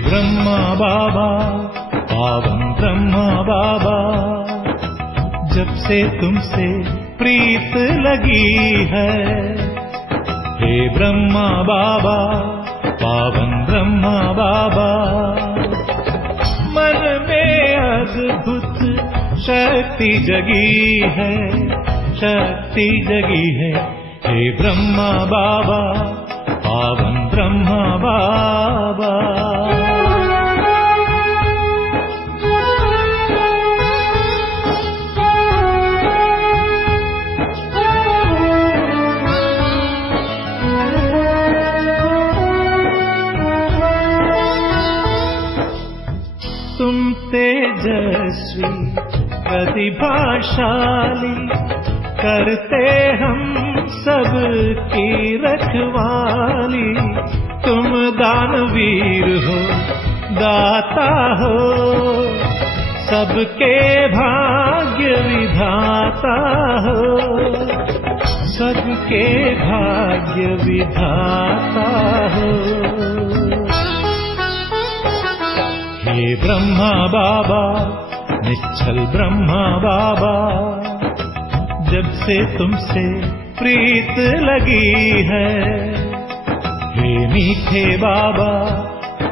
ब्रह्मा बाबा, पावन ब्रह्मा बाबा, जब से तुमसे प्रीत लगी है। हे ब्रह्मा बाबा, पावन ब्रह्मा बाबा, मन में अद्भुत शक्ति जगी है, शक्ति जगी है। हे ब्रह्मा बाबा, पावन ब्रह्मा बाबा। तुम तेजस्वी प्रतिभाशाली, करते हम सब की रखवाली। तुम दानवीर हो, दाता हो, सबके भाग्य विधाता हो, सबके भाग्य विधाता हो। हे ब्रह्मा बाबा, निश्चल ब्रह्मा बाबा, जब से तुमसे प्रीत लगी है। हे मीठे बाबा,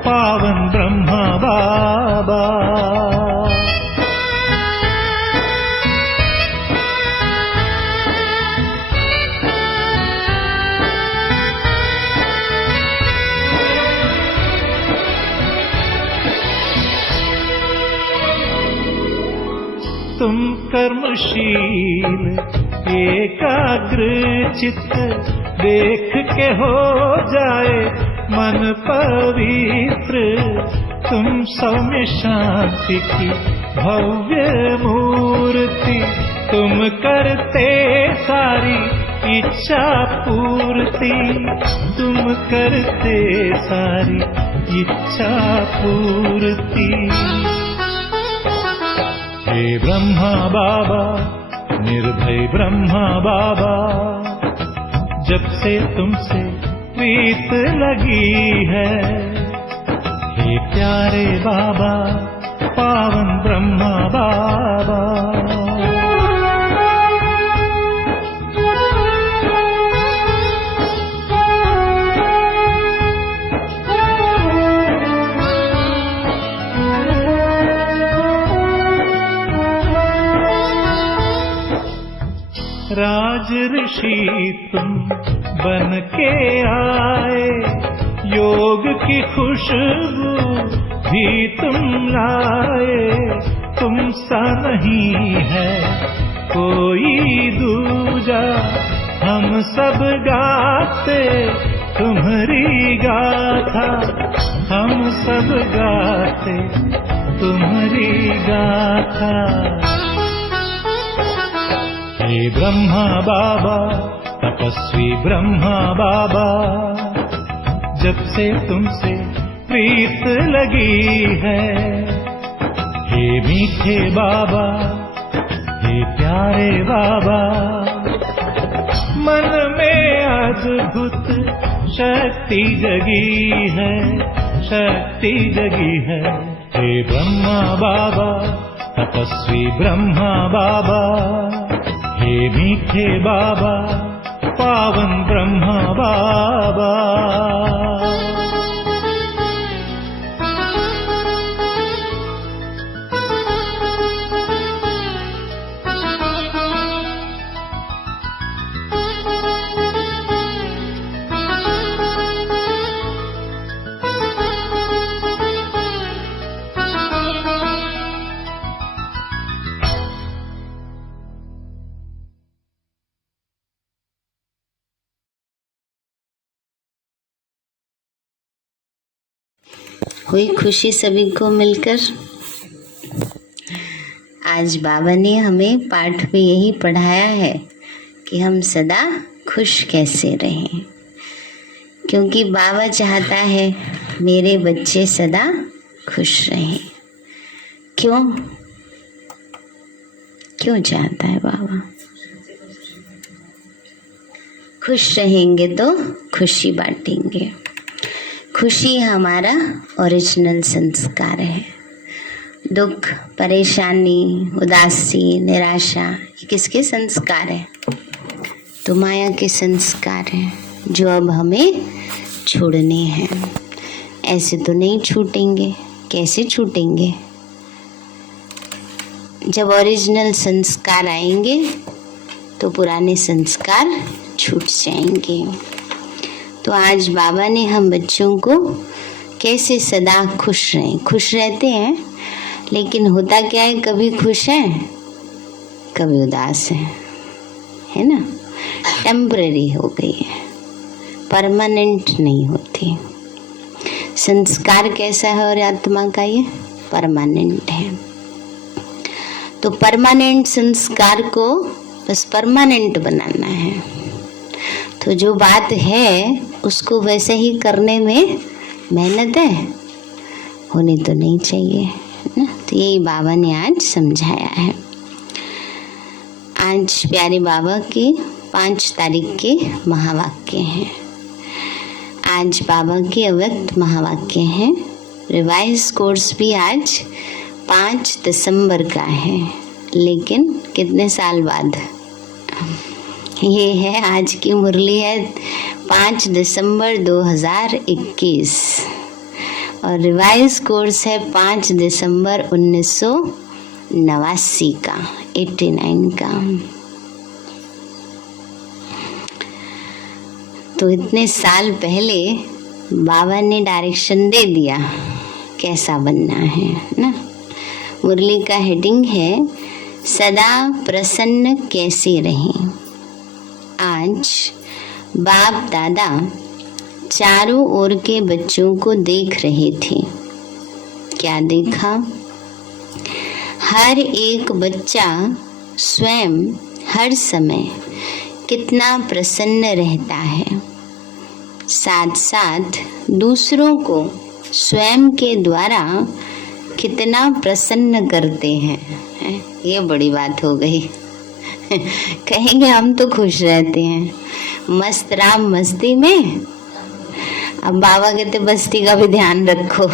पावन ब्रह्मा बाबा। तुम कर्मशील एकाग्र चित्त, देख के हो जाए मन पवित्र। तुम सौम्य शांति की भव्य मूर्ति, तुम करते सारी इच्छा पूर्ति, तुम करते सारी इच्छा पूर्ति। हे ब्रह्मा बाबा, निर्भय ब्रह्मा बाबा, जब से तुमसे प्रीत लगी है। हे प्यारे बाबा, पावन ब्रह्मा बाबा। राज ऋषि तुम बन के आए, योग की खुशबू भी तुम लाए। तुम सा नहीं है कोई दूजा, हम सब गाते तुम्हारी गाथा, हम सब गाते तुम्हारी गाथा। हे ब्रह्मा बाबा, तपस्वी ब्रह्मा बाबा, जब से तुमसे प्रीत लगी है। हे मीठे बाबा, हे प्यारे बाबा, मन में अद्भुत शक्ति जगी है, शक्ति जगी है। हे ब्रह्मा बाबा, तपस्वी ब्रह्मा बाबा, हे मीठे बाबा, पावन ब्रह्मा बाबा। हुई खुशी सभी को मिलकर। आज बाबा ने हमें पाठ में यही पढ़ाया है कि हम सदा खुश कैसे रहें, क्योंकि बाबा चाहता है मेरे बच्चे सदा खुश रहें। क्यों क्यों चाहता है बाबा? खुश रहेंगे तो खुशी बांटेंगे, खुशी हमारा ओरिजिनल संस्कार है। दुख, परेशानी, उदासी, निराशा ये किसके संस्कार है? तो माया के संस्कार हैं जो अब हमें छोड़ने हैं। ऐसे तो नहीं छूटेंगे। कैसे छूटेंगे? जब ओरिजिनल संस्कार आएंगे तो पुराने संस्कार छूट जाएंगे। तो आज बाबा ने हम बच्चों को कैसे सदा खुश रहें। खुश रहते हैं लेकिन होता क्या है, कभी खुश हैं कभी उदास है ना। टेम्पररी हो गई है, परमानेंट नहीं होती। संस्कार कैसा है और आत्मा का ये परमानेंट है। तो परमानेंट संस्कार को बस परमानेंट बनाना है। तो जो बात है उसको वैसे ही करने में मेहनत है, होनी तो नहीं चाहिए ना। तो यही बाबा ने आज समझाया है। आज प्यारे बाबा के 5 तारीख के महावाक्य हैं। आज बाबा के अव्यक्त महावाक्य हैं। रिवाइज कोर्स भी आज 5 दिसंबर का है, लेकिन कितने साल बाद ये है। आज की मुरली है 5 दिसंबर 2021 और रिवाइज कोर्स है 5 दिसंबर 1989 का, 89 का। तो इतने साल पहले बाबा ने डायरेक्शन दे दिया कैसा बनना है ना। मुरली का हेडिंग है सदा प्रसन्न कैसे रहें। आज बाप दादा चारों ओर के बच्चों को देख रहे थे। क्या देखा? हर एक बच्चा स्वयं हर समय कितना प्रसन्न रहता है, साथ साथ दूसरों को स्वयं के द्वारा कितना प्रसन्न करते हैं। ये बड़ी बात हो गई। कहेंगे हम तो खुश रहते हैं, मस्त राम मस्ती में। अब बाबा कहते बस्ती का भी ध्यान रखो।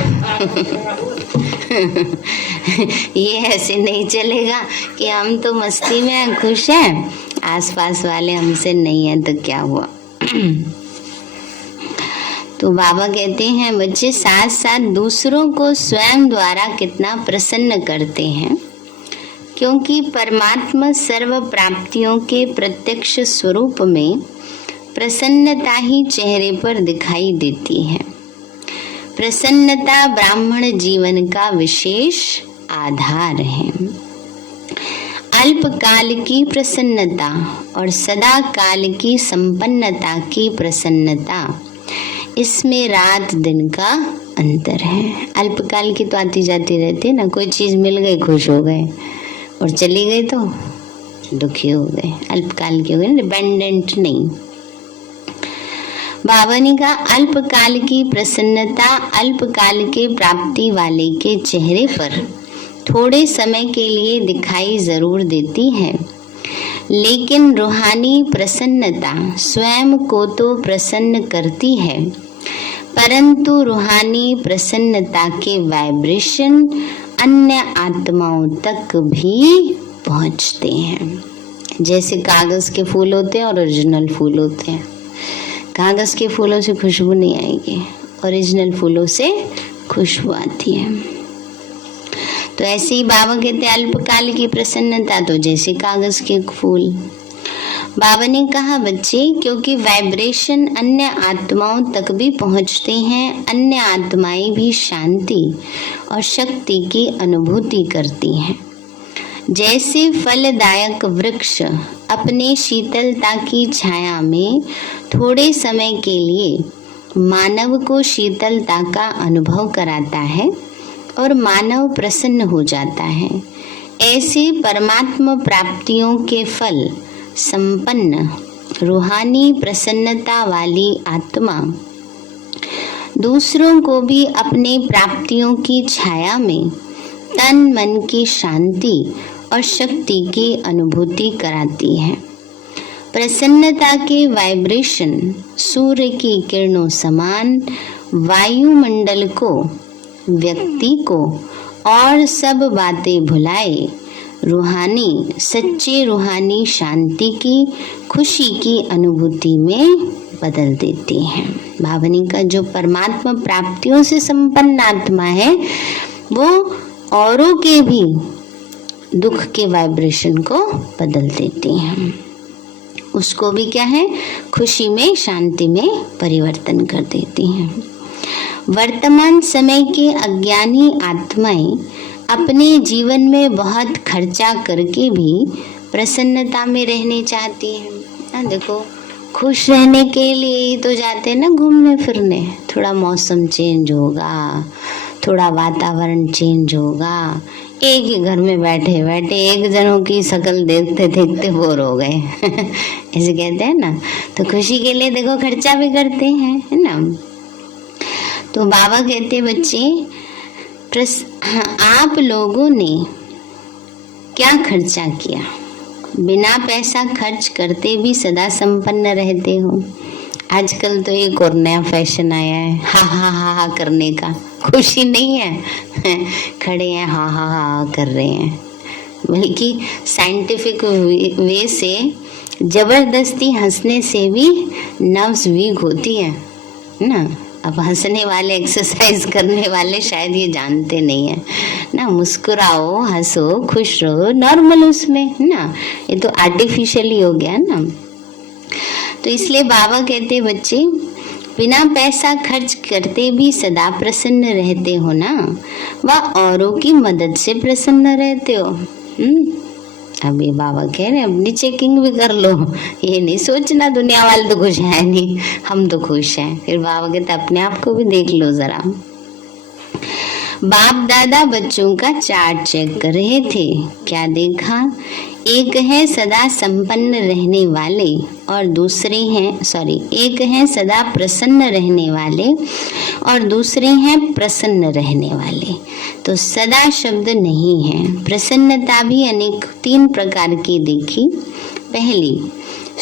ये ऐसे नहीं चलेगा कि हम तो मस्ती में खुश हैं, आसपास वाले हमसे नहीं है तो क्या हुआ। तो बाबा कहते हैं बच्चे साथ साथ दूसरों को स्वयं द्वारा कितना प्रसन्न करते हैं, क्योंकि परमात्मा सर्व प्राप्तियों के प्रत्यक्ष स्वरूप में प्रसन्नता ही चेहरे पर दिखाई देती है। प्रसन्नता ब्राह्मण जीवन का विशेष आधार है। अल्पकाल की प्रसन्नता और सदा काल की संपन्नता की प्रसन्नता, इसमें रात दिन का अंतर है। अल्पकाल की तो आती जाती रहती है ना, कोई चीज मिल गई खुश हो गए और चली गई तो दुखी हो गए। अल्पकाल की हो गई, डिपेंडेंट नहीं। बाबा ने कहा अल्पकाल की प्रसन्नता अल्पकाल के प्राप्ति वाले के चेहरे पर थोड़े समय के लिए दिखाई जरूर देती है, लेकिन रूहानी प्रसन्नता स्वयं को तो प्रसन्न करती है, परंतु रूहानी प्रसन्नता के वाइब्रेशन अन्य आत्माओं तक भी पहुंचते हैं। जैसे कागज के फूल होते हैं और ओरिजिनल फूल होते हैं। कागज के फूलों से खुशबू नहीं आएगी, ओरिजिनल फूलों से खुशबू आती है। तो ऐसे ही बाबा कहते हैं अल्पकाल की प्रसन्नता तो जैसे कागज के फूल। बाबा ने कहा बच्चे, क्योंकि वाइब्रेशन अन्य आत्माओं तक भी पहुंचते हैं, अन्य आत्माएं भी शांति और शक्ति की अनुभूति करती हैं। जैसे फलदायक वृक्ष अपने शीतलता की छाया में थोड़े समय के लिए मानव को शीतलता का अनुभव कराता है और मानव प्रसन्न हो जाता है, ऐसे परमात्मा प्राप्तियों के फल संपन्न रूहानी प्रसन्नता वाली आत्मा दूसरों को भी अपने प्राप्तियों की छाया में तन मन की शांति और शक्ति की अनुभूति कराती है। प्रसन्नता के वाइब्रेशन सूर्य की किरणों समान वायुमंडल को, व्यक्ति को और सब बातें भुलाए रूहानी, सच्चे रूहानी शांति की, खुशी की अनुभूति में बदल देते हैं। भावनी का जो परमात्मा प्राप्तियों से संपन्न आत्मा है वो औरों के भी दुख के वाइब्रेशन को बदल देते हैं, उसको भी क्या है, खुशी में, शांति में परिवर्तन कर देती हैं। वर्तमान समय के अज्ञानी आत्माएं अपने जीवन में बहुत खर्चा करके भी प्रसन्नता में रहने चाहती हैं। ना देखो, खुश रहने के लिए ही तो जाते हैं ना घूमने फिरने। थोड़ा मौसम चेंज होगा, थोड़ा वातावरण चेंज होगा, एक ही घर में बैठे बैठे एक जनों की शक्ल देखते देखते बोर हो गए ऐसे कहते हैं ना। तो खुशी के लिए देखो खर्चा भी करते हैं, है ना। तो बाबा कहते बच्चे, आप लोगों ने क्या खर्चा किया? बिना पैसा खर्च करते भी सदा संपन्न रहते हो। आजकल तो एक और नया फैशन आया है, हा हा हा हा करने का। खुशी नहीं है खड़े हैं हा हा हा कर रहे हैं, बल्कि साइंटिफिक वे से जबरदस्ती हंसने से भी नर्व्स वीक होती है ना। अब हंसने वाले, एक्सरसाइज करने वाले शायद ये जानते नहीं है ना। मुस्कुराओ, हंसो, खुश रहो, नॉर्मल उसमें, है ना। ये तो आर्टिफिशियली हो गया ना। तो इसलिए बाबा कहते बच्चे, बिना पैसा खर्च करते भी सदा प्रसन्न रहते हो ना, व औरों की मदद से प्रसन्न रहते हो। अभी बाबा कह रहे अपनी चेकिंग भी कर लो, ये नहीं सोचना दुनिया वाले तो खुश है नहीं, हम तो खुश हैं। फिर बाबा कहते अपने आप को भी देख लो जरा। बाप दादा बच्चों का चार्ट चेक कर रहे थे, क्या देखा? एक है सदा संपन्न रहने वाले और दूसरे हैं एक है सदा प्रसन्न रहने वाले और दूसरे हैं प्रसन्न रहने वाले। तो सदा शब्द नहीं है। प्रसन्नता भी अनेक 3 प्रकार की देखी। पहली,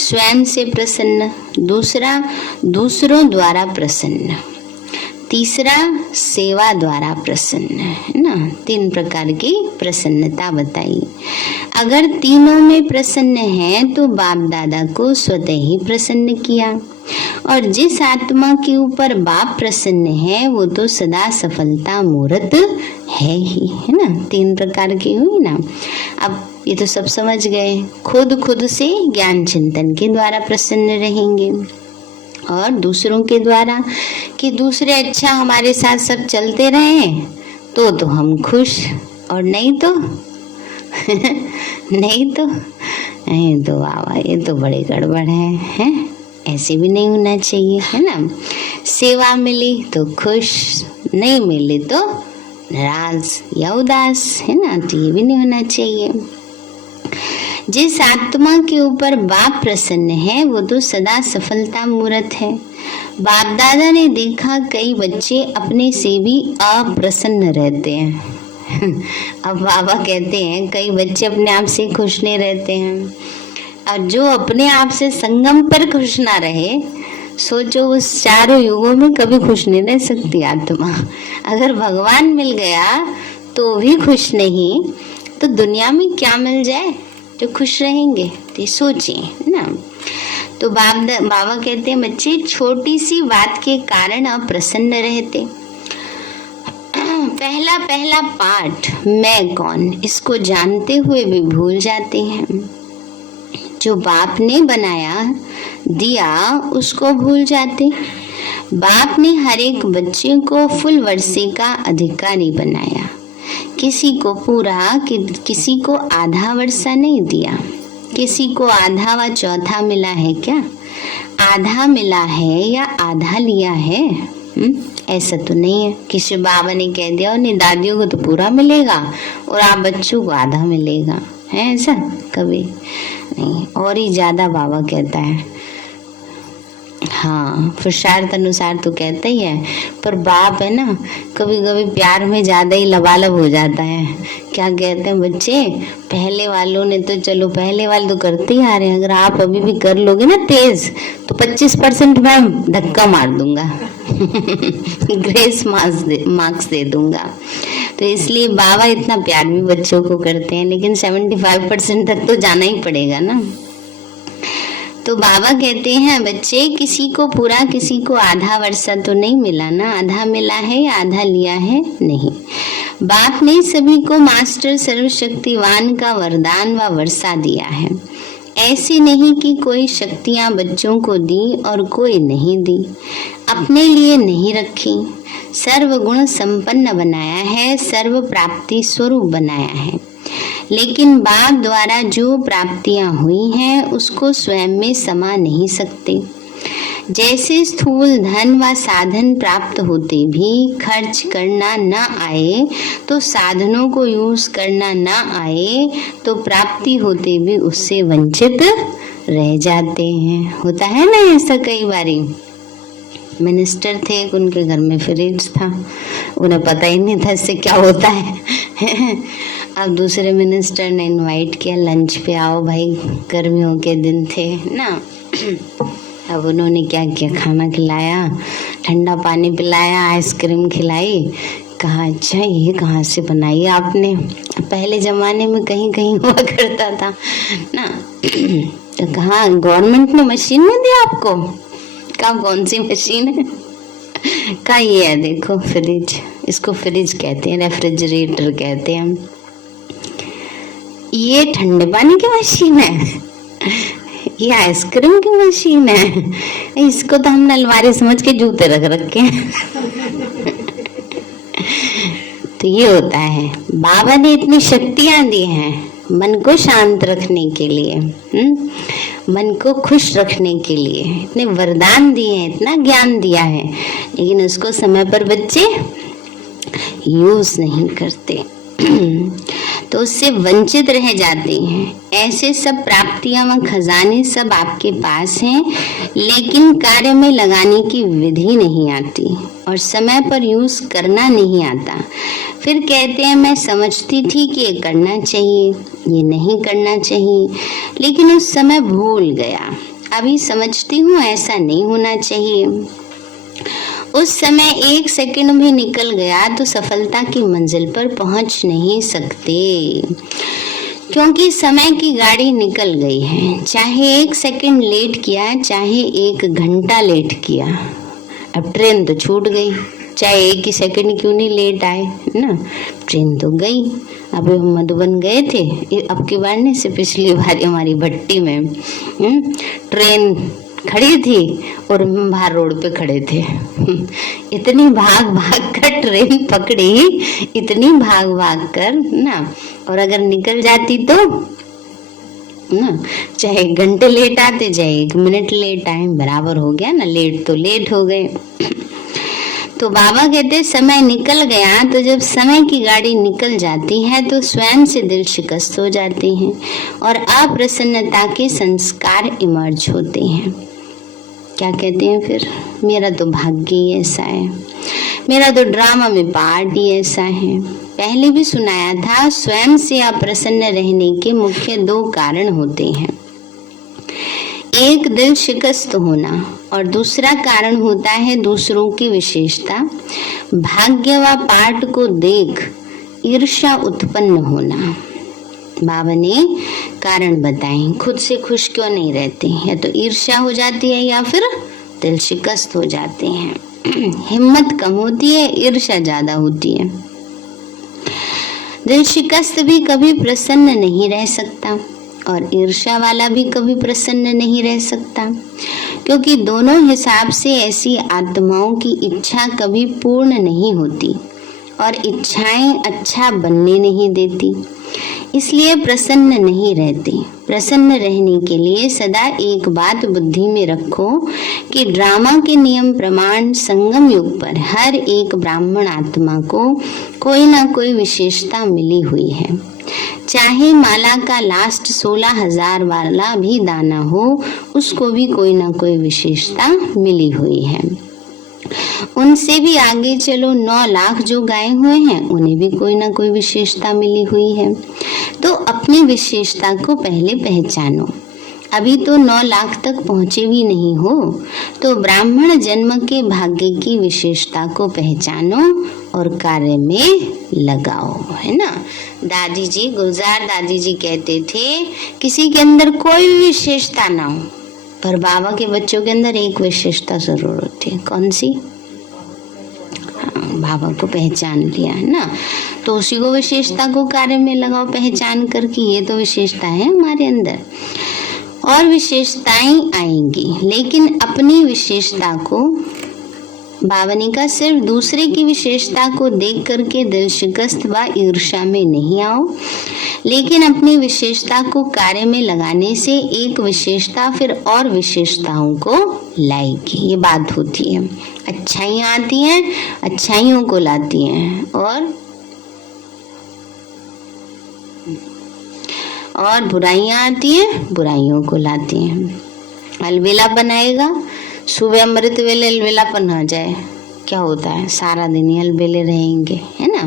स्वयं से प्रसन्न, दूसरा दूसरों द्वारा प्रसन्न, तीसरा सेवा द्वारा प्रसन्न, है ना। 3 प्रकार की प्रसन्नता बताई। अगर तीनों में प्रसन्न है तो बाप दादा को स्वतः ही प्रसन्न किया, और जिस आत्मा के ऊपर बाप प्रसन्न है वो तो सदा सफलता मूर्त है ही, है ना। 3 प्रकार की हुई ना। अब ये तो सब समझ गए। खुद से ज्ञान चिंतन के द्वारा प्रसन्न रहेंगे और दूसरों के द्वारा, कि दूसरे अच्छा हमारे साथ सब चलते रहे तो हम खुश, और नहीं तो नहीं तो वाह ये तो बड़े गड़बड़ है। ऐसे भी नहीं होना चाहिए, है ना। सेवा मिली तो खुश, नहीं मिली तो नाराज या उदास, है ना। तो ये भी नहीं होना चाहिए। जिस आत्मा के ऊपर बाप प्रसन्न है वो तो सदा सफलता मूर्त है। बाप दादा ने देखा कई बच्चे अपने से भी अप्रसन्न रहते हैं अब बाबा कहते हैं कई बच्चे अपने आप से खुश नहीं रहते हैं, और जो अपने आप से संगम पर खुश ना रहे, सोचो उस चारों युगों में कभी खुश नहीं रह सकती आत्मा। अगर भगवान मिल गया तो भी खुश नहीं, तो दुनिया में क्या मिल जाए जो खुश रहेंगे? तो सोचें ना। तो बाबा कहते हैं बच्चे, छोटी सी बात के कारण अप्रसन्न रहते। पहला पाठ मैं कौन, इसको जानते हुए भी भूल जाते हैं। जो बाप ने बनाया दिया उसको भूल जाते। बाप ने हर एक बच्चे को फुल वर्षे का अधिकारी बनाया, किसी को पूरा किसी को आधा वर्षा नहीं दिया। किसी को आधा व चौथा मिला है क्या? आधा मिला है या आधा लिया है? ऐसा तो नहीं है। किसी बाबा ने कह दिया उन्हें दादियों को तो पूरा मिलेगा और आप बच्चों को आधा मिलेगा, है ऐसा? कभी नहीं। और ही ज्यादा बाबा कहता है हाँ, पुरुषार्थ अनुसार तो कहते ही है, पर बाप है ना, कभी कभी प्यार में ज्यादा ही लबालब हो जाता है। क्या कहते हैं बच्चे, पहले वालों ने तो चलो, पहले वाले तो करते ही आ रहे हैं, अगर आप अभी भी कर लोगे ना तेज तो 25% मैं धक्का मार दूंगा ग्रेस मार्क्स दे दूंगा। तो इसलिए बाबा इतना प्यार भी बच्चों को करते हैं, लेकिन 75% तक तो जाना ही पड़ेगा ना। तो बाबा कहते हैं बच्चे, किसी को पूरा किसी को आधा वर्षा तो नहीं मिला ना, आधा मिला है या आधा लिया है, नहीं। बाप ने सभी को मास्टर सर्वशक्तिवान का वरदान व वर्षा दिया है। ऐसे नहीं कि कोई शक्तियां बच्चों को दी और कोई नहीं दी, अपने लिए नहीं रखी। सर्व गुण संपन्न बनाया है, सर्व प्राप्ति स्वरूप बनाया है। लेकिन बाप द्वारा जो प्राप्तियां हुई हैं उसको स्वयं में समा नहीं सकते। जैसे स्थूल धन व साधन प्राप्त होते भी खर्च करना न आए, तो साधनों को यूज करना न आए, तो प्राप्ति होते भी उससे वंचित रह जाते हैं। होता है ना ऐसा कई बारी। मिनिस्टर थे, उनके घर में फ्रिज था, उन्हें पता ही नहीं था इससे क्या होता है अब दूसरे मिनिस्टर ने इनवाइट किया लंच पे, आओ भाई, गर्मियों के दिन थे ना। अब उन्होंने क्या किया, खाना खिलाया, ठंडा पानी पिलाया, आइसक्रीम खिलाई। कहा अच्छा ये कहाँ से बनाई आपने, पहले जमाने में कहीं कहीं हुआ करता था ना। तो कहा गवर्नमेंट ने मशीन में दिया आपको। कहा कौन सी मशीन है। कहा ये है देखो फ्रिज, इसको फ्रिज कहते हैं, रेफ्रिजरेटर कहते हैं। ये ठंडे पानी की मशीन है, ये आइसक्रीम की मशीन है, इसको तो हमने अलमारी समझ के जूते रख रखे हैं तो ये होता है, बाबा ने इतनी शक्तियां दी हैं मन को शांत रखने के लिए, मन को खुश रखने के लिए, इतने वरदान दिए हैं, इतना ज्ञान दिया है, लेकिन उसको समय पर बच्चे यूज नहीं करते तो उससे वंचित रह जाते हैं। ऐसे सब प्राप्तियां व खजाने सब आपके पास हैं, लेकिन कार्य में लगाने की विधि नहीं आती और समय पर यूज करना नहीं आता। फिर कहते हैं मैं समझती थी कि ये करना चाहिए, ये नहीं करना चाहिए, लेकिन उस समय भूल गया। अभी समझती हूँ ऐसा नहीं होना चाहिए। उस समय 1 सेकंड भी निकल गया तो सफलता की मंजिल पर पहुंच नहीं सकते, क्योंकि समय की गाड़ी निकल गई है। चाहे 1 सेकंड लेट किया, चाहे 1 घंटा लेट किया, अब ट्रेन तो छूट गई, चाहे 1 ही सेकंड क्यों नहीं लेट आए ना, ट्रेन तो गई। अभी हम मधुबन गए थे, अब की बार नहीं से पिछली बार हमारी भट्टी में ट्रेन खड़ी थी और हम बाहर रोड पे खड़े थे इतनी भाग भाग कर ट्रेन पकड़ी, इतनी भाग भाग कर ना, और अगर निकल जाती तो ना, चाहे घंटे लेट आते चाहे 1 मिनट लेट आए, बराबर हो गया ना, लेट तो लेट हो गए तो बाबा कहते समय निकल गया। तो जब समय की गाड़ी निकल जाती है तो स्वयं से दिल शिकस्त हो जाते हैं और अप्रसन्नता के संस्कार इमर्ज होते हैं। क्या कहते हैं फिर, मेरा तो भाग्य ही ऐसा है, मेरा तो ड्रामा में पार्ट ही ऐसा है। पहले भी सुनाया था, स्वयं से अप्रसन्न रहने के मुख्य 2 कारण होते हैं, एक दिल शिकस्त होना और दूसरा कारण होता है दूसरों की विशेषता, भाग्य व पाठ को देख ईर्ष्या उत्पन्न होना। बाबा ने कारण बताए, खुद से खुश क्यों नहीं रहते, या तो ईर्ष्या हो जाती है या फिर दिल शिकस्त हो जाते हैं। हिम्मत कम होती है, ईर्ष्या ज्यादा होती है। दिल शिकस्त भी कभी प्रसन्न नहीं रह सकता और ईर्ष्या वाला भी कभी प्रसन्न नहीं रह सकता, क्योंकि दोनों हिसाब से ऐसी आत्माओं की इच्छा कभी पूर्ण नहीं होती और इच्छाएं अच्छा बनने नहीं देती, इसलिए प्रसन्न नहीं रहते। प्रसन्न रहने के लिए सदा एक बात बुद्धि में रखो कि ड्रामा के नियम प्रमाण संगम युग पर हर एक ब्राह्मण आत्मा को कोई ना कोई विशेषता मिली हुई है। चाहे माला का लास्ट 16,000 वाला भी दाना हो, उसको भी कोई ना कोई विशेषता मिली हुई है। उनसे भी आगे चलो, 9 लाख जो गाए हुए हैं उन्हें भी कोई ना कोई विशेषता मिली हुई है। तो अपनी विशेषता को पहले पहचानो। अभी तो 9 लाख तक पहुंचे भी नहीं हो, तो ब्राह्मण जन्म के भाग्य की विशेषता को पहचानो और कार्य में लगाओ, है ना। दादी जी, गुलजार दादी जी कहते थे किसी के अंदर कोई भी विशेषता ना हो, पर बाबा के बच्चों के अंदर एक विशेषता जरूर होती है। कौन सी? बाबा को पहचान लिया, है ना, तो उसी को विशेषता को कार्य में लगाओ पहचान करके। ये तो विशेषता है हमारे अंदर, और विशेषताएं आएंगी, लेकिन अपनी विशेषता को, बाबा ने कहा सिर्फ दूसरे की विशेषता को देख करके दिल शिकस्त व ईर्ष्या में नहीं आओ, लेकिन अपनी विशेषता को कार्य में लगाने से एक विशेषता फिर और विशेषताओं को लाएगी। ये बात होती है। अच्छाइयाँ आती हैं, अच्छाइयों को लाती हैं, और बुराइयां आती हैं, बुराइयों को लाती हैं। अलबेलापन आएगा, सुबह अमृत वेले अलबेलापन आ जाए, क्या होता है? सारा दिन ही अलबेले रहेंगे, है ना।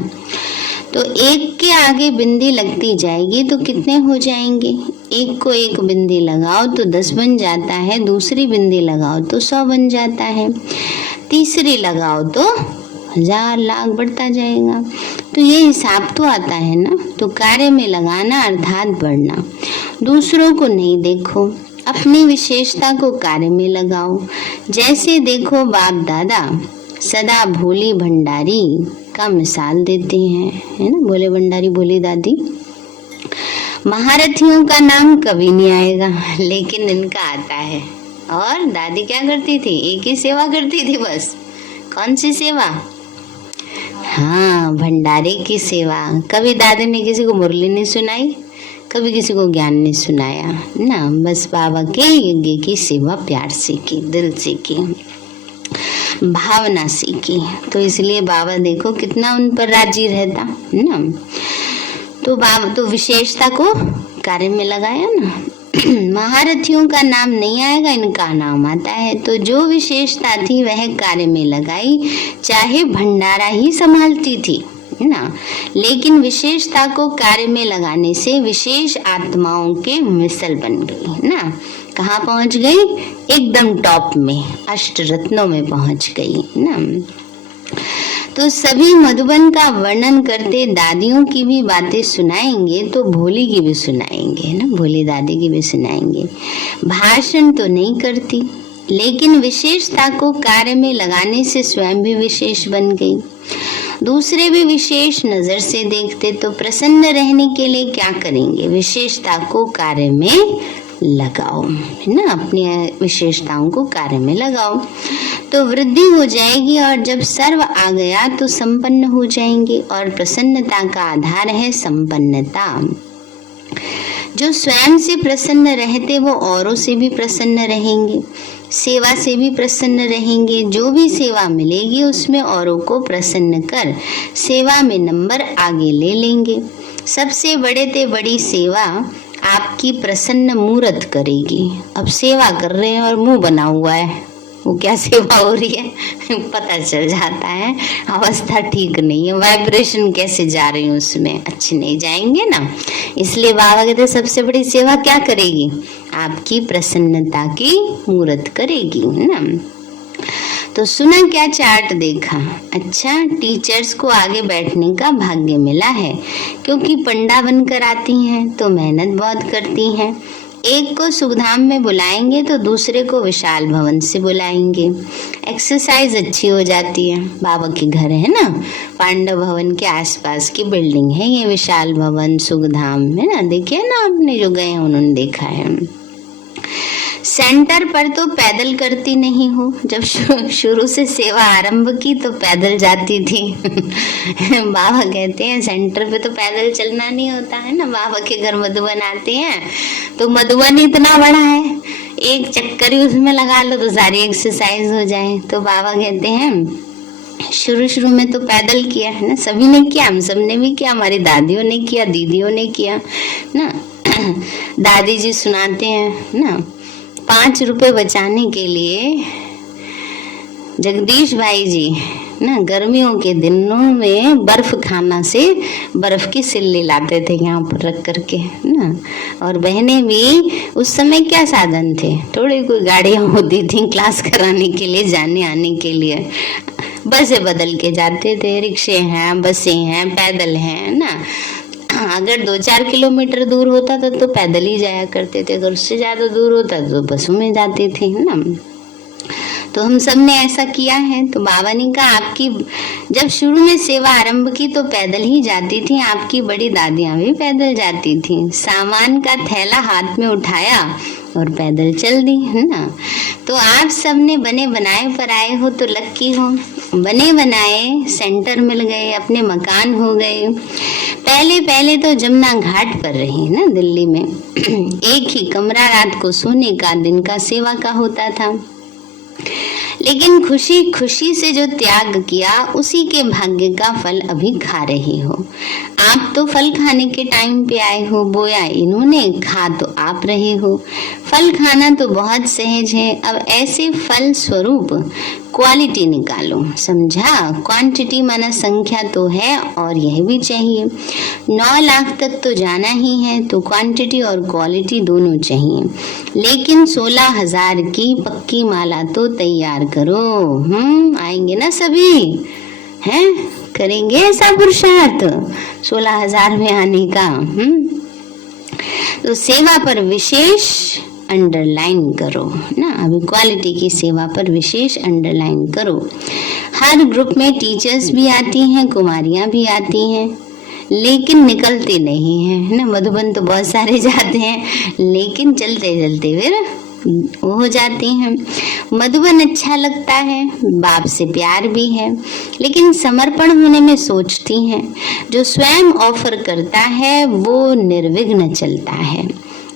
तो एक के आगे बिंदी लगती जाएगी तो कितने हो जाएंगे? एक को एक बिंदी लगाओ तो 10 बन जाता है, दूसरी बिंदी लगाओ तो 100 बन जाता है, तीसरी लगाओ तो 1000 लाख बढ़ता जाएगा। तो ये हिसाब तो आता है ना। तो कार्य में लगाना अर्थात बढ़ना। दूसरों को नहीं देखो, अपनी विशेषता को कार्य में लगाओ। जैसे देखो बाप दादा सदा भोली भंडारी का मिसाल देते हैं, है ना, भोले भंडारी भोली दादी। महारथियों का नाम कभी नहीं आएगा, लेकिन इनका आता है। और दादी क्या करती थी? एक ही सेवा करती थी बस। कौन सी सेवा? हाँ, भंडारे की सेवा। कभी दादी ने किसी को मुरली नहीं सुनाई, कभी किसी को ज्ञान नहीं सुनाया ना, बस बाबा के यज्ञ की सेवा प्यार से की, दिल से की, भावना से की। तो इसलिए बाबा देखो कितना उन पर राजी रहता ना। तो बाबा तो विशेषता को कार्य में लगाया ना। महारथियों का नाम नहीं आएगा, इनका नाम आता है। तो जो विशेषता थी वह कार्य में लगाई, चाहे भंडारा ही संभालती थी, है ना, लेकिन विशेषता को कार्य में लगाने से विशेष आत्माओं के मिसल बन गई ना। कहाँ पहुंच गई? एकदम टॉप में, अष्ट रत्नों में पहुंच गई ना। तो सभी मधुबन का वर्णन करते दादियों की भी बातें सुनाएंगे तो भोली की भी सुनाएंगे ना, भोली दादी की भी सुनाएंगे। भाषण तो नहीं करती, लेकिन विशेषता को कार्य में लगाने से स्वयं भी विशेष बन गई। दूसरे भी विशेष नजर से देखते तो प्रसन्न रहने के लिए क्या करेंगे? विशेषता को कार्य में लगाओ, है ना, अपनी विशेषताओं को कार्य में लगाओ तो वृद्धि हो जाएगी। और जब सर्व आ गया तो संपन्न हो जाएंगे। और प्रसन्नता का आधार है संपन्नता। जो स्वयं से प्रसन्न रहते वो औरों से भी प्रसन्न रहेंगे, सेवा से भी प्रसन्न रहेंगे। जो भी सेवा मिलेगी उसमें औरों को प्रसन्न कर सेवा में नंबर आगे ले लेंगे। सबसे बड़े ते बड़ी सेवा आपकी प्रसन्न मूर्त करेगी। अब सेवा कर रहे हैं और मुंह बना हुआ है, वो क्या सेवा हो रही है पता चल जाता है, अवस्था ठीक नहीं है, वाइब्रेशन कैसे जा रही है उसमें, अच्छे नहीं जाएंगे ना। इसलिए बाबा कहते सबसे बड़ी सेवा क्या करेगी? आपकी प्रसन्नता की मूर्त करेगी ना। तो सुना क्या चार्ट देखा? अच्छा, टीचर्स को आगे बैठने का भाग्य मिला है, क्योंकि पंडा बनकर आती हैं तो मेहनत बहुत करती हैं। एक को सुखधाम में बुलाएंगे तो दूसरे को विशाल भवन से बुलाएंगे। एक्सरसाइज अच्छी हो जाती है। बाबा के घर है ना, पांडव भवन के आसपास की बिल्डिंग है ये विशाल भवन सुखधाम, है ना, देखिए ना आपने, जो गए हैं उन्होंने देखा है। सेंटर पर तो पैदल करती नहीं हो। जब शुरू से सेवा आरंभ की तो पैदल जाती थी बाबा कहते हैं सेंटर पे तो पैदल चलना नहीं होता है ना। बाबा के घर मधुबन आते हैं तो मधुबन इतना बड़ा है, एक चक्कर ही उसमें लगा लो तो सारी एक्सरसाइज हो जाए। तो बाबा कहते हैं शुरू शुरू में तो पैदल किया है ना, सभी ने किया, हम सब ने भी किया, हमारी दादियों ने किया, दीदियों ने किया ना। दादी जी सुनाते हैं ना, 5 रुपए बचाने के लिए जगदीश भाई जी ना गर्मियों के दिनों में बर्फ खाना से बर्फ की सिल्ली लाते थे यहाँ पर रख करके ना। और बहनें भी उस समय क्या साधन थे, थोड़ी कोई गाड़ियाँ होती थी क्लास कराने के लिए, जाने आने के लिए बसें बदल के जाते थे, रिक्शे हैं, बसें हैं, पैदल हैं ना। अगर 2-4 किलोमीटर दूर होता था तो पैदल ही जाया करते थे, अगर उससे ज्यादा दूर होता तो बसों में जाते थे ना। तो हम सब ने ऐसा किया है। तो बाबा ने कहा आपकी जब शुरू में सेवा आरंभ की तो पैदल ही जाती थी, आपकी बड़ी दादियां भी पैदल जाती थी, सामान का थैला हाथ में उठाया और पैदल चल दी है ना। तो आप सब ने बने बनाए पर आए हो तो लक्की हो, बने बनाए सेंटर मिल गए, अपने मकान हो गए। पहले पहले तो जमुना घाट पर रही ना दिल्ली में, एक ही कमरा रात को सोने का, दिन का सेवा का होता था। लेकिन खुशी खुशी से जो त्याग किया उसी के भाग्य का फल अभी खा रही हो। आप तो फल खाने के टाइम पे आए हो, बोया इन्होंने, खा तो आप रहे हो। फल खाना तो बहुत सहज है, अब ऐसे फल स्वरूप क्वालिटी निकालो, समझा। क्वांटिटी माना संख्या तो है और यह भी चाहिए, 9 लाख तक तो जाना ही है, तो क्वांटिटी और क्वालिटी दोनों चाहिए। लेकिन 16,000 की पक्की माला तो तैयार करो। आएंगे ना सभी, हैं, करेंगे ऐसा पुरुषार्थ 16,000 में आने का। तो सेवा पर विशेष अंडरलाइन करो ना, अभी क्वालिटी की सेवा पर विशेष अंडरलाइन करो। हर ग्रुप में टीचर्स भी आती हैं, कुमारियां भी आती हैं, लेकिन निकलते नहीं है ना। मधुबन तो बहुत सारे जाते हैं, लेकिन चलते चलते फिर वो हो जाती हैं। मधुबन अच्छा लगता है, बाप से प्यार भी है, लेकिन समर्पण होने में सोचती हैं। जो स्वयं ऑफर करता है वो निर्विघ्न चलता है,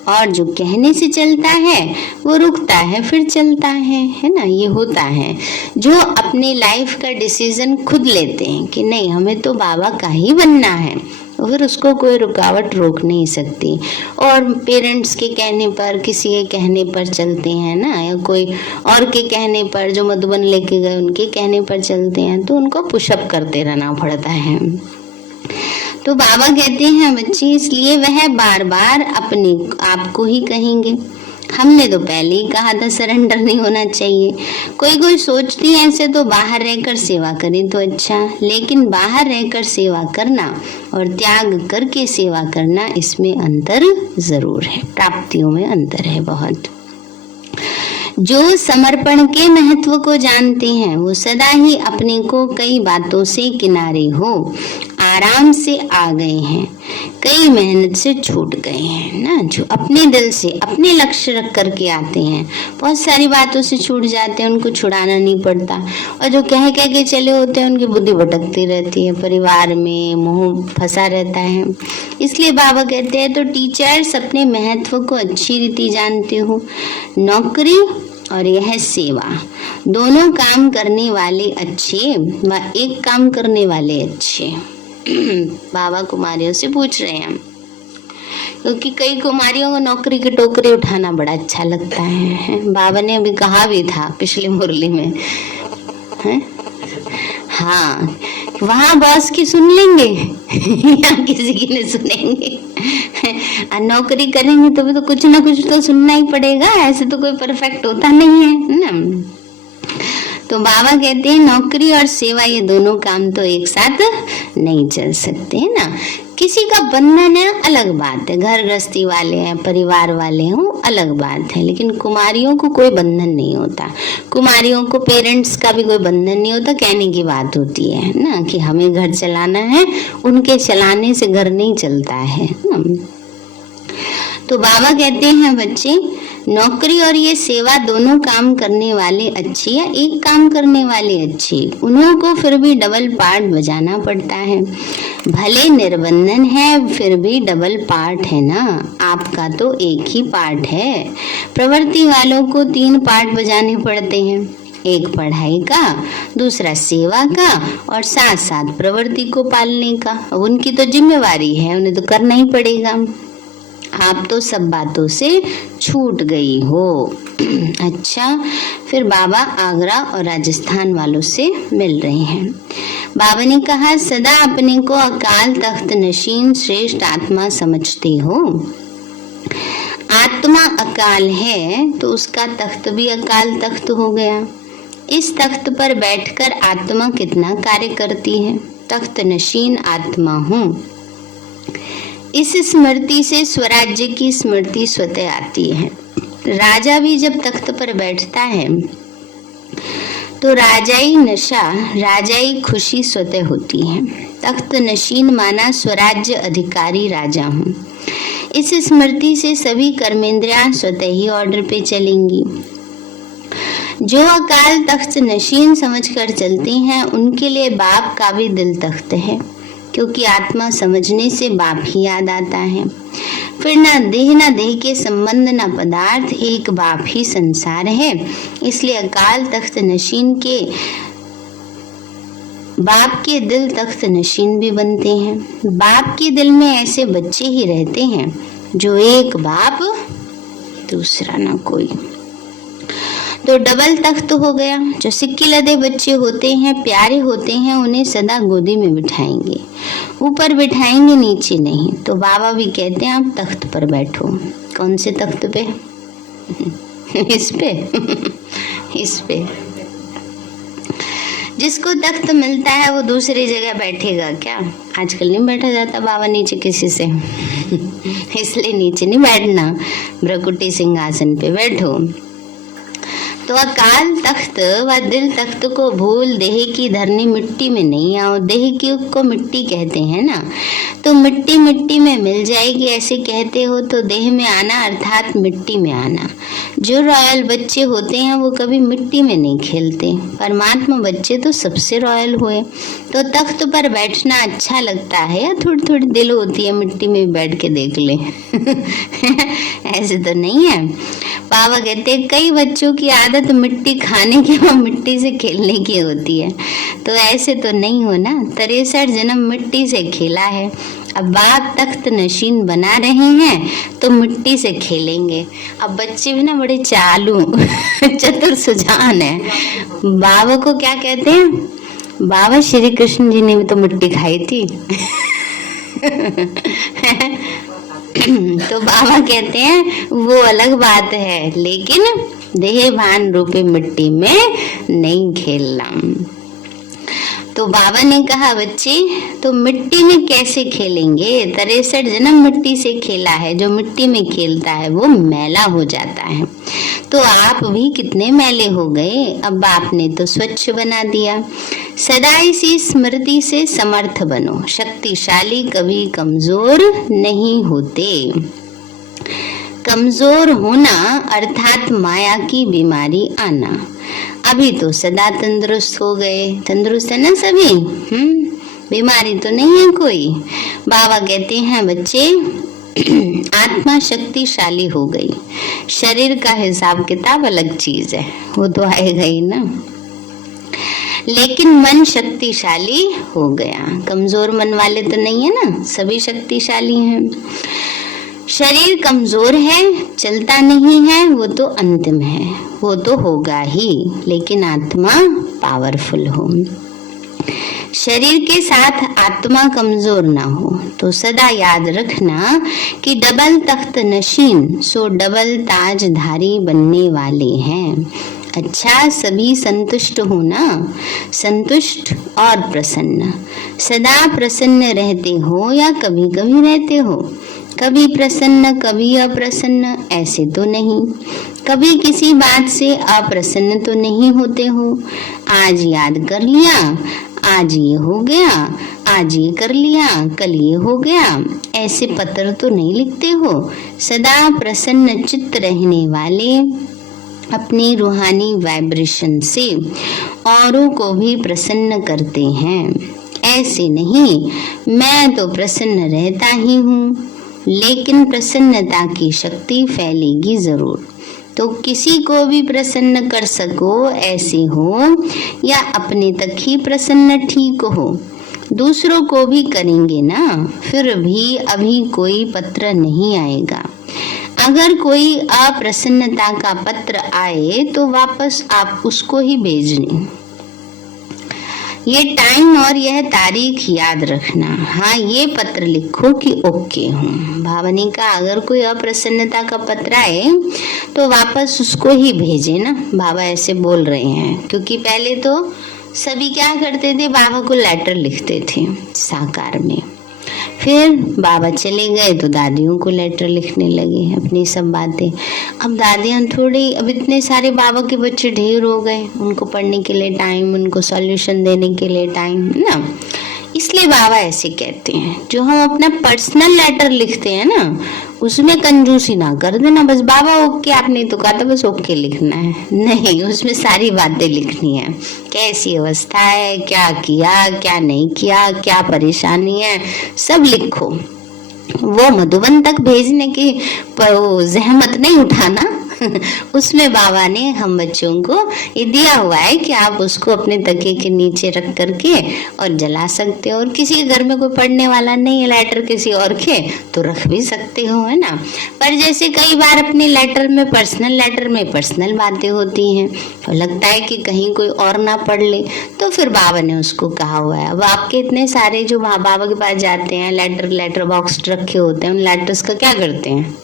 और जो कहने से चलता है वो रुकता है फिर चलता है ना। ये होता है जो अपने लाइफ का डिसीजन खुद लेते हैं कि नहीं हमें तो बाबा का ही बनना है, फिर उसको कोई रुकावट रोक नहीं सकती। और पेरेंट्स के कहने पर, किसी के कहने पर चलते हैं ना, या कोई और के कहने पर, जो मधुबन लेके गए उनके कहने पर चलते हैं, तो उनको पुशअप करते रहना पड़ता है। तो बाबा कहते हैं बच्ची, इसलिए वह बार बार अपने आपको ही कहेंगे। हमने तो पहले ही कहा था सरेंडर नहीं होना चाहिए। कोई सोचती है ऐसे तो बाहर रहकर सेवा करें तो अच्छा, लेकिन बाहर रहकर सेवा करना और त्याग करके सेवा करना, इसमें अंतर जरूर है, प्राप्तियों में अंतर है बहुत। जो समर्पण के महत्व को जानते हैं वो सदा ही अपने को कई बातों से किनारे हो आराम से आ गए हैं, कई मेहनत से छूट गए हैं ना। जो अपने दिल से अपने लक्ष्य रख करके आते हैं, बहुत सारी बातों से छूट जाते हैं, उनको छुड़ाना नहीं पड़ता। और जो कह के चले होते हैं उनकी बुद्धि भटकती रहती है, परिवार में मोह फंसा रहता है। इसलिए बाबा कहते हैं तो टीचर्स अपने महत्व को अच्छी रीति जानते हो। नौकरी और यह सेवा, दोनों काम करने वाले अच्छे व एक काम करने वाले अच्छे। बाबा कुमारियों से पूछ रहे हैं, क्योंकि कई कुमारियों को नौकरी के टोकरे उठाना बड़ा अच्छा लगता है। बाबा ने अभी कहा भी था पिछली मुरली में, है? हाँ, वहाँ बॉस की सुन लेंगे या किसी की नहीं सुनेंगे। नौकरी करेंगे तो भी तो कुछ ना कुछ तो सुनना ही पड़ेगा, ऐसे तो कोई परफेक्ट होता नहीं है ना। तो बाबा कहते हैं नौकरी और सेवा ये दोनों काम तो एक साथ नहीं चल सकते है ना। किसी का बंधन है अलग बात है, घर गृहस्थी वाले हैं, परिवार वाले हैं, वो अलग बात है, लेकिन कुमारियों को कोई बंधन नहीं होता। कुमारियों को पेरेंट्स का भी कोई बंधन नहीं होता, कहने की बात होती है ना कि हमें घर चलाना है, उनके चलाने से घर नहीं चलता है ना। तो बाबा कहते हैं बच्चे, नौकरी और ये सेवा दोनों काम करने वाले अच्छे या एक काम करने वाले अच्छे, उन्हों को फिर भी डबल पार्ट बजाना पड़ता है। भले निर्बंधन है फिर भी डबल पार्ट है ना, आपका तो एक ही पार्ट है। प्रवृत्ति वालों को 3 पार्ट बजाने पड़ते हैं, एक पढ़ाई का, दूसरा सेवा का और साथ साथ प्रवृत्ति को पालने का। अब उनकी तो जिम्मेवारी है, उन्हें तो करना ही पड़ेगा। आप तो सब बातों से छूट गई हो। अच्छा, फिर बाबा आगरा और राजस्थान वालों से मिल रहे हैं। बाबा ने कहा, सदा अपने को अकाल तख्त नशीन श्रेष्ठ आत्मा समझते हो। आत्मा अकाल है तो उसका तख्त भी अकाल तख्त हो गया। इस तख्त पर बैठकर आत्मा कितना कार्य करती है। तख्त नशीन आत्मा हूँ। इस स्मृति से स्वराज्य की स्मृति स्वतः आती है। राजा भी जब तख्त पर बैठता है तो राजाई नशा, राजाई खुशी स्वतः होती है। तख्त नशीन माना स्वराज्य अधिकारी राजा हूँ। इस स्मृति से सभी कर्मेंद्रियां स्वतः ही ऑर्डर पे चलेंगी। जो अकाल तख्त नशीन समझकर चलते हैं उनके लिए बाप का भी दिल तख्त है, क्योंकि आत्मा समझने से बाप ही याद आता है। फिर ना देह के संबंध ना पदार्थ, एक बाप ही संसार है। इसलिए अकाल तख्त नशीन के बाप के दिल तख्त नशीन भी बनते हैं। बाप के दिल में ऐसे बच्चे ही रहते हैं जो एक बाप दूसरा ना कोई, तो डबल तख्त हो गया। जो सिक्के लदे बच्चे होते हैं, प्यारे होते हैं, उन्हें सदा गोदी में बिठाएंगे, ऊपर बिठाएंगे, नीचे नहीं। तो बाबा भी कहते हैं आप तख्त पर बैठो। कौन से तख्त पे? इस पे इस पे। जिसको तख्त मिलता है वो दूसरी जगह बैठेगा क्या? आजकल नहीं बैठा जाता बाबा नीचे किसी से। इसलिए नीचे नहीं बैठना, भ्रकुटी सिंहासन पे बैठो। तो अकाल तख्त व दिल तख्त को भूल देह की धरनी मिट्टी में नहीं आओ। देह की को मिट्टी कहते हैं ना, तो मिट्टी मिट्टी में मिल जाएगी ऐसे कहते हो, तो देह में आना अर्थात मिट्टी में आना। जो रॉयल बच्चे होते हैं वो कभी मिट्टी में नहीं खेलते। परमात्मा बच्चे तो सबसे रॉयल हुए। तो तख्त पर बैठना अच्छा लगता है या थोड़ी थोड़ी दिल होती है मिट्टी में बैठ के देख ले? ऐसे तो नहीं है। बाबा कहते कई बच्चों की आदत मिट्टी खाने की और मिट्टी से खेलने की होती है, तो ऐसे तो नहीं हो ना। 63 जन्म मिट्टी से खेला है, अब बाप तख्त नशीन बना रहे हैं तो मिट्टी से खेलेंगे। अब बच्चे भी ना बड़े चालू चतुर सुजान है। बाबा को क्या कहते हैं? बाबा श्री कृष्ण जी ने भी तो मिट्टी खाई थी। तो बाबा कहते हैं वो अलग बात है, लेकिन देह भान रूपी मिट्टी में नहीं खेलना। तो बाबा ने कहा बच्चे तो मिट्टी में कैसे खेलेंगे? 63 जन्म मिट्टी से खेला है। जो मिट्टी में खेलता है वो मैला हो जाता है। तो आप भी कितने मैले हो गए, अब बाप ने तो स्वच्छ बना दिया। सदा इसी स्मृति से समर्थ बनो। शक्तिशाली कभी कमजोर नहीं होते। कमजोर होना अर्थात माया की बीमारी आना। अभी तो सदा तंदुरुस्त हो गए। तंदुरुस्त है ना सभी? बीमारी तो नहीं है कोई। बाबा कहते हैं बच्चे आत्मा शक्तिशाली हो गई। शरीर का हिसाब किताब अलग चीज है, वो तो आएगा ही ना। लेकिन मन शक्तिशाली हो गया। कमजोर मन वाले तो नहीं है ना, सभी शक्तिशाली हैं। शरीर कमजोर है, चलता नहीं है, वो तो अंतिम है, वो तो होगा ही। लेकिन आत्मा पावरफुल हो। शरीर के साथ आत्मा कमजोर ना हो। तो सदा याद रखना कि डबल तख्त नशीन सो डबल ताजधारी बनने वाले हैं। अच्छा, सभी संतुष्ट हो ना, संतुष्ट और प्रसन्न। सदा प्रसन्न रहते हो या कभी कभी रहते हो? कभी प्रसन्न कभी अप्रसन्न, ऐसे तो नहीं। कभी किसी बात से अप्रसन्न तो नहीं होते हो। आज याद कर लिया, आज ये हो गया, आज ये कर लिया, कल ये हो गया, ऐसे पत्र तो नहीं लिखते हो। सदा प्रसन्न चित्त रहने वाले अपनी रूहानी वाइब्रेशन से औरों को भी प्रसन्न करते हैं। ऐसे नहीं मैं तो प्रसन्न रहता ही हूँ, लेकिन प्रसन्नता की शक्ति फैलेगी जरूर। तो किसी को भी प्रसन्न कर सको ऐसे हो, या अपने तक ही प्रसन्न ठीक हो, दूसरों को भी करेंगे ना, फिर भी अभी कोई पत्र नहीं आएगा। अगर कोई अप्रसन्नता का पत्र आए तो वापस आप उसको ही भेज दें। ये टाइम और यह तारीख याद रखना। हाँ, ये पत्र लिखो कि ओके हूँ। भावनी का अगर कोई अप्रसन्नता का पत्र आए तो वापस उसको ही भेजे ना। बाबा ऐसे बोल रहे हैं, क्योंकि पहले तो सभी क्या करते थे, बाबा को लेटर लिखते थे साकार में। फिर बाबा चले गए तो दादियों को लेटर लिखने लगे अपनी सब बातें। अब दादियां थोड़ी, अब इतने सारे बाबा के बच्चे ढेर हो गए, उनको पढ़ने के लिए टाइम, उनको सॉल्यूशन देने के लिए टाइम ना। इसलिए बाबा ऐसे कहते हैं, जो हम अपना पर्सनल लेटर लिखते हैं ना, उसमें कंजूसी ना कर देना। बस बाबा ओके, आपने तो कहा था बस ओके लिखना है, नहीं, उसमें सारी बातें लिखनी है। कैसी अवस्था है, क्या किया, क्या नहीं किया, क्या परेशानी है, सब लिखो। वो मधुबन तक भेजने की जहमत नहीं उठाना। उसमें बाबा ने हम बच्चों को ये दिया हुआ है कि आप उसको अपने तकिए के नीचे रख करके और जला सकते हो। और किसी के घर में कोई पढ़ने वाला नहीं है लेटर किसी और के, तो रख भी सकते हो, है ना। पर जैसे कई बार अपने लेटर में, पर्सनल लेटर में पर्सनल बातें होती हैं, तो लगता है कि कहीं कोई और ना पढ़ ले, तो फिर बाबा ने उसको कहा हुआ है। अब आपके इतने सारे जो बाबा के पास जाते हैं, लेटर बॉक्स रखे होते हैं, उन लेटर्स का क्या करते हैं,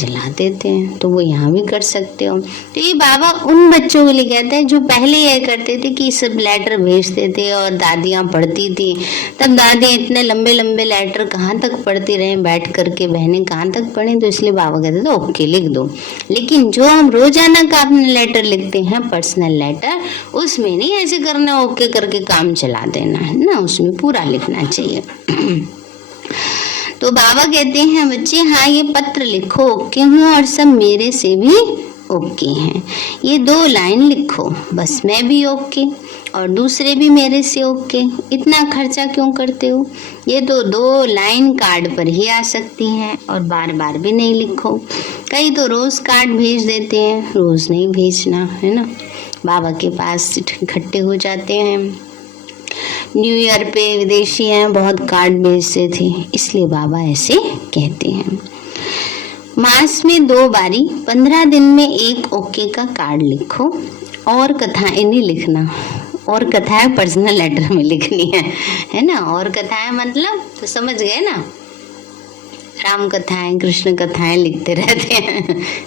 जला देते हैं। तो वो यहाँ भी कर सकते हो। तो ये बाबा उन बच्चों के लिए कहते हैं जो पहले ये करते थे कि सब लेटर भेजते थे और दादियाँ पढ़ती थी। तब दादियाँ इतने लंबे लंबे लेटर कहाँ तक पढ़ती रहे बैठ करके, बहनें कहाँ तक पढ़ें, तो इसलिए बाबा कहते थे ओके लिख दो। लेकिन जो हम रोजाना का अपने लेटर लिखते हैं, पर्सनल लेटर, उसमें नहीं ऐसे करना ओके करके काम चला देना है ना, उसमें पूरा लिखना चाहिए। तो बाबा कहते हैं बच्चे, हाँ ये पत्र लिखो ओके हूँ और सब मेरे से भी ओके हैं। ये 2 लाइन लिखो, बस मैं भी ओके और दूसरे भी मेरे से ओके। इतना खर्चा क्यों करते हो? ये तो 2 लाइन कार्ड पर ही आ सकती हैं और बार बार भी नहीं लिखो। कई तो रोज कार्ड भेज देते हैं, रोज नहीं भेजना, है ना। बाबा के पास इकट्ठे हो जाते हैं, न्यू ईयर पे विदेशी हैं, बहुत कार्ड भेजते थे, इसलिए बाबा ऐसे कहते हैं। मास में 2 बारी 15 दिन में एक ओके का कार्ड लिखो। और कथाएं नहीं लिखना, और कथाएं पर्सनल लेटर में लिखनी है ना। और कथाएं मतलब तो समझ गए ना, राम कथाएं, कृष्ण कथाएं लिखते रहते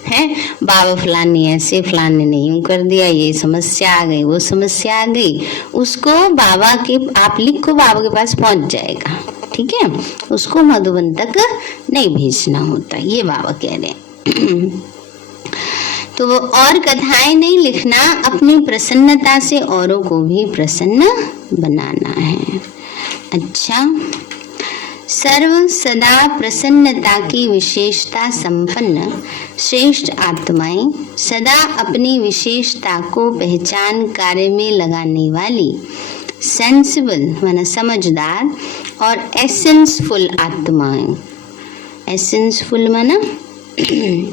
हैं। बाबा फलानी ऐसे, फलाने ने यूं कर दिया, ये समस्या आ गई, वो समस्या आ गई, उसको बाबा के आप लिखो, बाबा के पास पहुंच जाएगा, ठीक है। उसको मधुबन तक नहीं भेजना होता, ये बाबा कह रहे हैं। तो वो और कथाएं नहीं लिखना, अपनी प्रसन्नता से औरों को भी प्रसन्न बनाना है। अच्छा, सर्व सदा प्रसन्नता की विशेषता संपन्न श्रेष्ठ आत्माएं, सदा अपनी विशेषता को पहचान कार्य में लगाने वाली सेंसिबल माना समझदार और एसेंसफुल आत्माएं। एसेंसफुल माना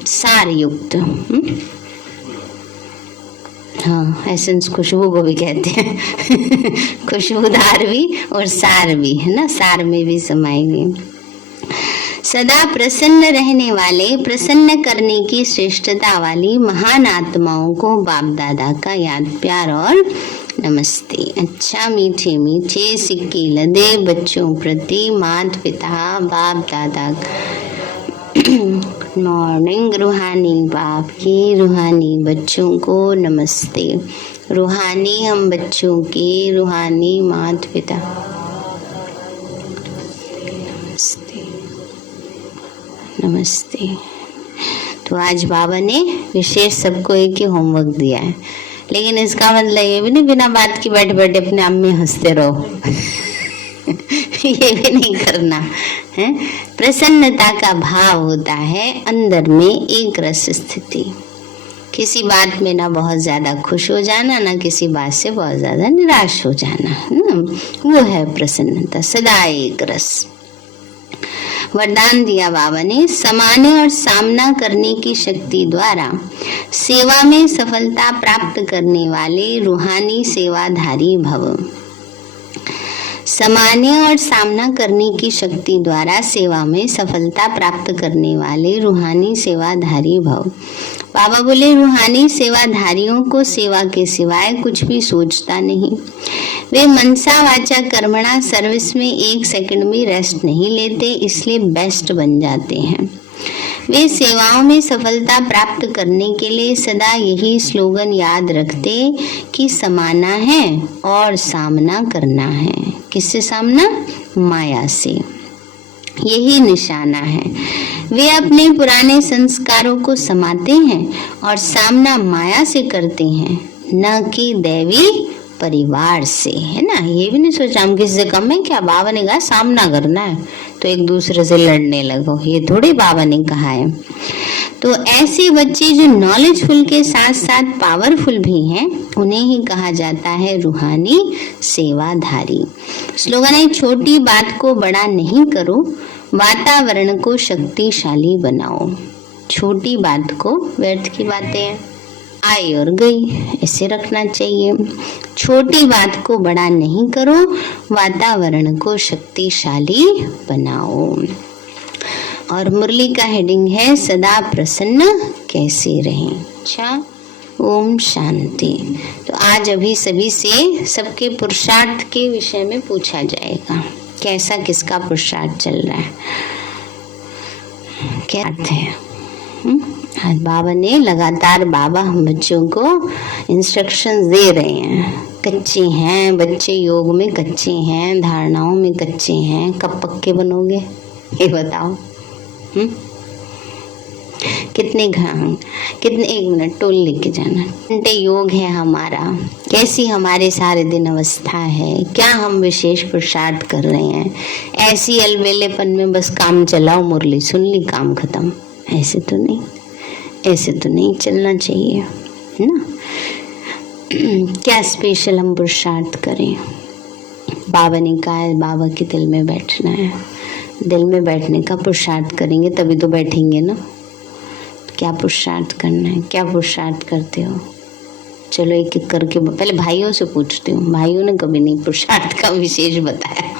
सार युक्त, हाँ, एसेंस खुशबू को भी कहते हैं। खुशबूदार भी और सार भी, है ना, सार में भी समाएगी। सदा प्रसन्न रहने वाले, प्रसन्न करने की श्रेष्ठता वाली महान आत्माओं को बाप दादा का याद प्यार और नमस्ते। अच्छा, मीठे मीठे सिक्के लदे बच्चों प्रति माता पिता बाप दादा मॉर्निंग रूहानी बाप की रूहानी बच्चों को नमस्ते। रूहानी हम बच्चों के रूहानी माता पिता नमस्ते नमस्ते। तो आज बाबा ने विशेष सबको एक ही होमवर्क दिया है, लेकिन इसका मतलब ये भी नहीं बिना बात की बैठे बैठे अपने आप में हंसते रहो। ये भी नहीं करना है। प्रसन्नता का भाव होता है अंदर में एक रस स्थिति, किसी बात में ना बहुत ज्यादा खुश हो जाना, ना किसी बात से बहुत ज्यादा निराश हो जाना, वो है प्रसन्नता, सदा एक रस। वरदान दिया बाबा ने, समाने और सामना करने की शक्ति द्वारा सेवा में सफलता प्राप्त करने वाले रूहानी सेवाधारी भव। समाने और सामना करने की शक्ति द्वारा सेवा में सफलता प्राप्त करने वाले रूहानी सेवाधारी भव। बाबा बोले, रूहानी सेवाधारियों को सेवा के सिवाय कुछ भी सोचता नहीं। वे मनसा वाचा कर्मणा सर्विस में एक सेकंड भी रेस्ट नहीं लेते, इसलिए बेस्ट बन जाते हैं। वे सेवाओं में सफलता प्राप्त करने के लिए सदा यही स्लोगन याद रखते कि समाना है और सामना करना है। किससे सामना? माया से। यही निशाना है। वे अपने पुराने संस्कारों को समाते हैं और सामना माया से करते हैं, न कि दैवी परिवार से, है ना। ये भी नहीं सोचा हम किसी से कम है क्या। बाबा ने कहा सामना करना है तो एक दूसरे से लड़ने लगो, ये थोड़ी बाबा ने कहा है। तो ऐसे बच्चे जो नॉलेजफुल के साथ साथ पावरफुल भी हैं, उन्हें ही कहा जाता है रूहानी सेवाधारी। स्लोगन है, छोटी बात को बड़ा नहीं करो, वातावरण को शक्तिशाली बनाओ। छोटी बात को, व्यर्थ की बातें आई और गई, ऐसे रखना चाहिए। छोटी बात को बड़ा नहीं करो, वातावरण को शक्तिशाली बनाओ। और मुरली का हेडिंग है, सदा प्रसन्न कैसे रहें। अच्छा, ओम शांति। तो आज अभी सभी से सबके पुरुषार्थ के विषय में पूछा जाएगा, कैसा किसका पुरुषार्थ चल रहा है, क्या अर्थ है। आज बाबा ने लगातार, बाबा हम बच्चों को इंस्ट्रक्शंस दे रहे हैं। कच्चे हैं बच्चे, योग में कच्चे हैं, धारणाओं में कच्चे हैं, कब पक्के बनोगे ये बताओ। कितने एक मिनट टोल लेके जाना। घंटे योग है हमारा, कैसी हमारे सारे दिन अवस्था है, क्या हम विशेष पुरुषार्थ कर रहे हैं। ऐसी अलबेलेपन में बस काम चलाओ, मुरली सुन ली, काम खत्म। ऐसे तो नहीं चलना चाहिए, है ना। क्या स्पेशल हम पुरुषार्थ करें। बाबा ने कहा है बाबा के दिल में बैठना है, दिल में बैठने का पुरुषार्थ करेंगे तभी तो बैठेंगे ना। क्या पुरुषार्थ करना है, क्या पुरुषार्थ करते हो। चलो एक एक करके पहले भाइयों से पूछती हूँ, भाइयों ने कभी नहीं पुरुषार्थ का विशेष बताया।